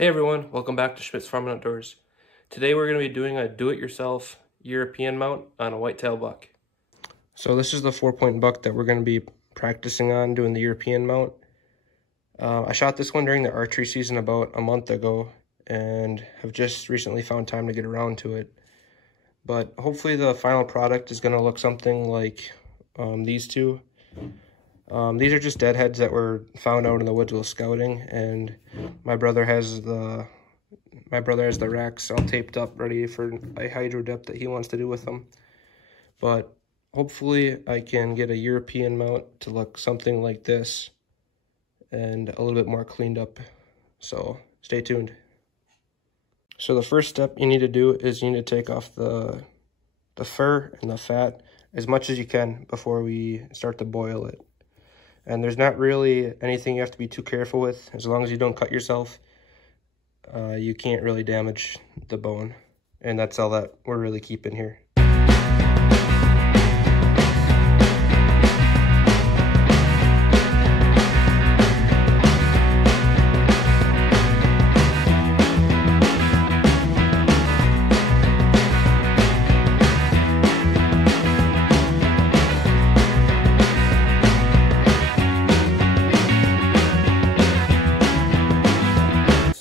Hey everyone, welcome back to Schmidt's Farm and Outdoors. Today we're going to be doing a do-it-yourself European mount on a whitetail buck. So this is the 4-point buck that we're going to be practicing on doing the European mount. I shot this one during the archery season about a month ago and have just recently found time to get around to it. But hopefully the final product is going to look something like these two. These are just deadheads that were found out in the woods while scouting, and my brother has the racks all taped up ready for a hydro dip that he wants to do with them. But hopefully I can get a European mount to look something like this and a little bit more cleaned up. So stay tuned. So the first step you need to do is you need to take off the fur and the fat as much as you can before we start to boil it. And there's not really anything you have to be too careful with. As long as you don't cut yourself, you can't really damage the bone. And that's all that we're really keeping here.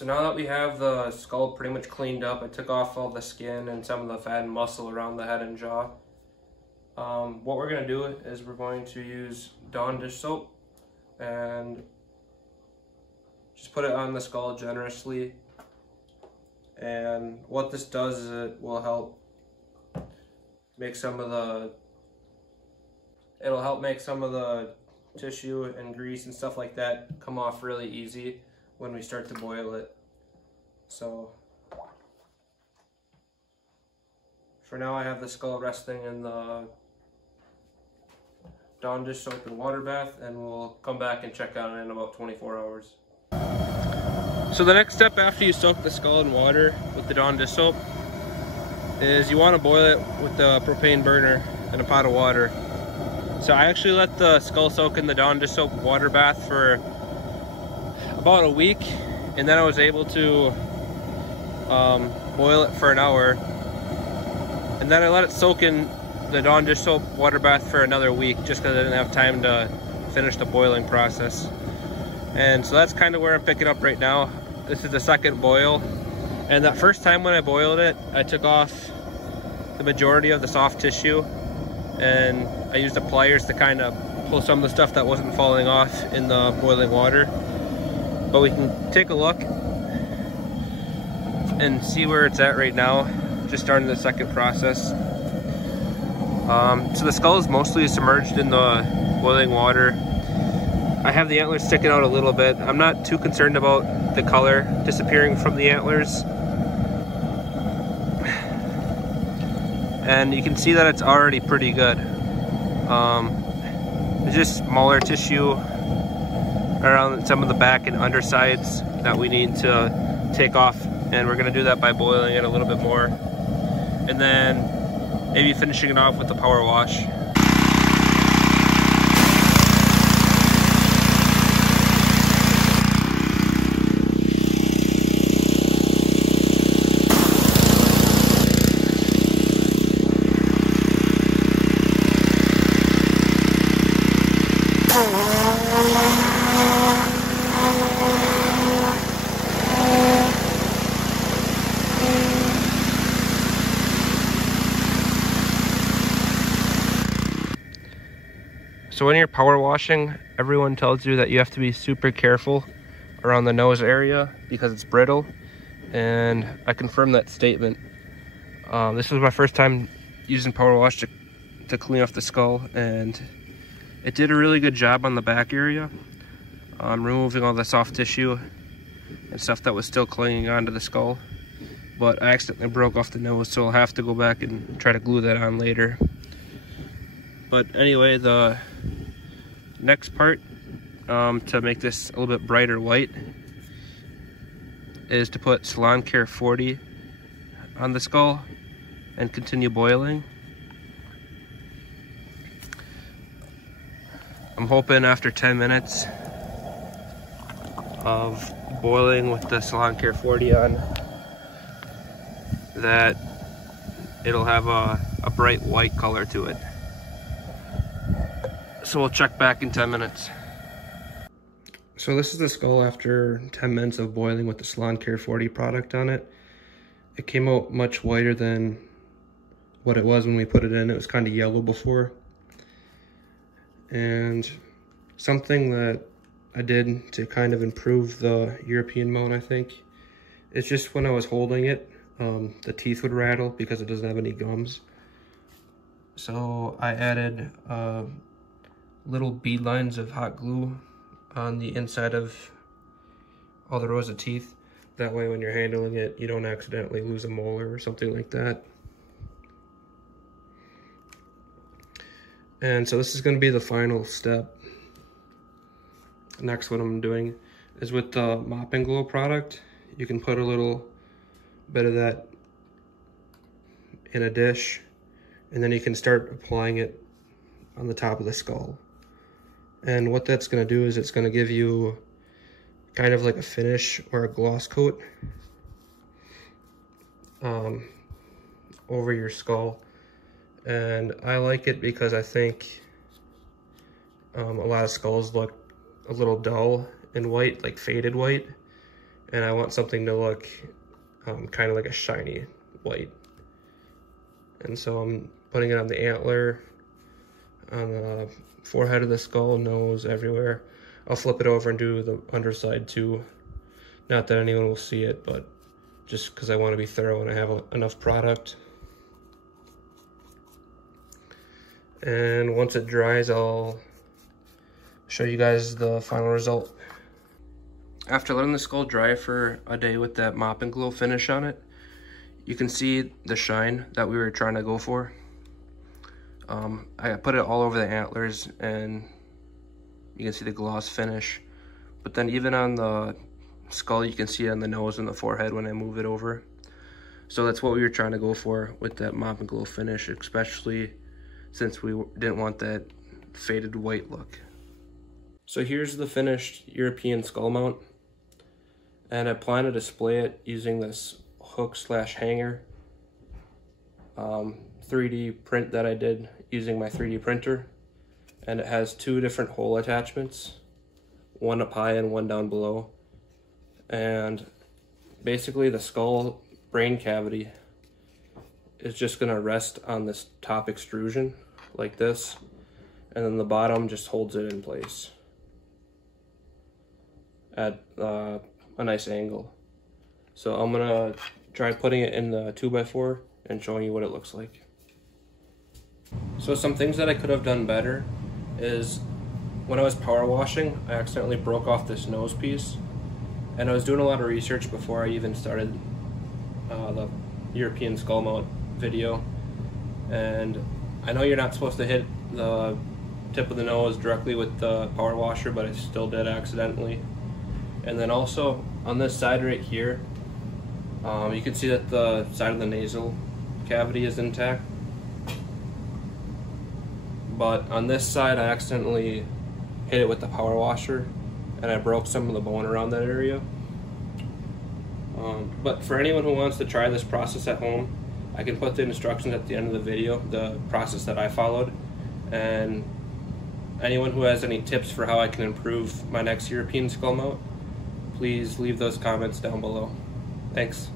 Now that we have the skull pretty much cleaned up, I took off all the skin and some of the fat and muscle around the head and jaw. What we're going to do is we're going to use Dawn dish soap and just put it on the skull generously. And what this does is it will help make some of the tissue and grease and stuff like that come off really easy when we start to boil it. So for now I have the skull resting in the Dawn dish soap and water bath, and we'll come back and check on it in about 24 hours. So the next step after you soak the skull in water with the Dawn dish soap is you want to boil it with the propane burner in a pot of water. So I actually let the skull soak in the Dawn dish soap water bath for about a week, and then I was able to boil it for an hour, and then I let it soak in the Dawn dish soap water bath for another week just because I didn't have time to finish the boiling process. And so that's kind of where I'm picking up right now. This is the second boil, and that first time when I boiled it, I took off the majority of the soft tissue, and I used the pliers to kind of pull some of the stuff that wasn't falling off in the boiling water. But we can take a look and see where it's at right now, just starting the second process. So the skull is mostly submerged in the boiling water. I have the antlers sticking out a little bit. I'm not too concerned about the color disappearing from the antlers. And you can see that it's already pretty good. There's just smaller tissue around some of the back and undersides that we need to take off, and we're going to do that by boiling it a little bit more and then maybe finishing it off with a power wash. So when you're power washing, everyone tells you that you have to be super careful around the nose area because it's brittle, and I confirm that statement. This was my first time using power wash to clean off the skull, and it did a really good job on the back area, removing all the soft tissue and stuff that was still clinging onto the skull. But I accidentally broke off the nose, so I'll have to go back and try to glue that on later. But anyway, the next part to make this a little bit brighter white is to put Salon Care 40 on the skull and continue boiling. I'm hoping after 10 minutes of boiling with the Salon Care 40 on, that it'll have a bright white color to it. So we'll check back in 10 minutes. So this is the skull after 10 minutes of boiling with the Salon Care 40 product on it. It came out much whiter than what it was when we put it in. It was kind of yellow before. And something that I did to kind of improve the European mount, I think, it's just when I was holding it, the teeth would rattle because it doesn't have any gums. So I added little bead lines of hot glue on the inside of all the rows of teeth. That way when you're handling it, you don't accidentally lose a molar or something like that. And so this is going to be the final step. Next, what I'm doing is with the Mop and Glow product, you can put a little bit of that in a dish, and then you can start applying it on the top of the skull. And what that's going to do is it's going to give you kind of like a finish or a gloss coat over your skull. And I like it because I think a lot of skulls look a little dull and white, like faded white, and I want something to look kind of like a shiny white. And so I'm putting it on the antler, on the forehead of the skull, nose, everywhere. I'll flip it over and do the underside too. Not that anyone will see it, but just because I want to be thorough and I have enough product. And once it dries, I'll show you guys the final result. After letting the skull dry for a day with that Mop and Glow finish on it, you can see the shine that we were trying to go for. I put it all over the antlers and you can see the gloss finish. But then even on the skull, you can see it on the nose and the forehead when I move it over. So that's what we were trying to go for with that Mop and Glow finish, especially since we didn't want that faded white look. So here's the finished European skull mount, and I plan to display it using this hook/hanger 3D print that I did using my 3D printer, and it has two different hole attachments, one up high and one down below. And basically the skull brain cavity is just going to rest on this top extrusion like this, and then the bottom just holds it in place at a nice angle. So I'm gonna try putting it in the 2x4 and showing you what it looks like. So some things that I could have done better is when I was power washing, I accidentally broke off this nose piece, and I was doing a lot of research before I even started the European skull mount video. And I know you're not supposed to hit the tip of the nose directly with the power washer, but I still did accidentally. And then also on this side right here, you can see that the side of the nasal cavity is intact. But on this side, I accidentally hit it with the power washer and I broke some of the bone around that area. But for anyone who wants to try this process at home, I can put the instructions at the end of the video, the process that I followed. And anyone who has any tips for how I can improve my next European skull mount, please leave those comments down below. Thanks.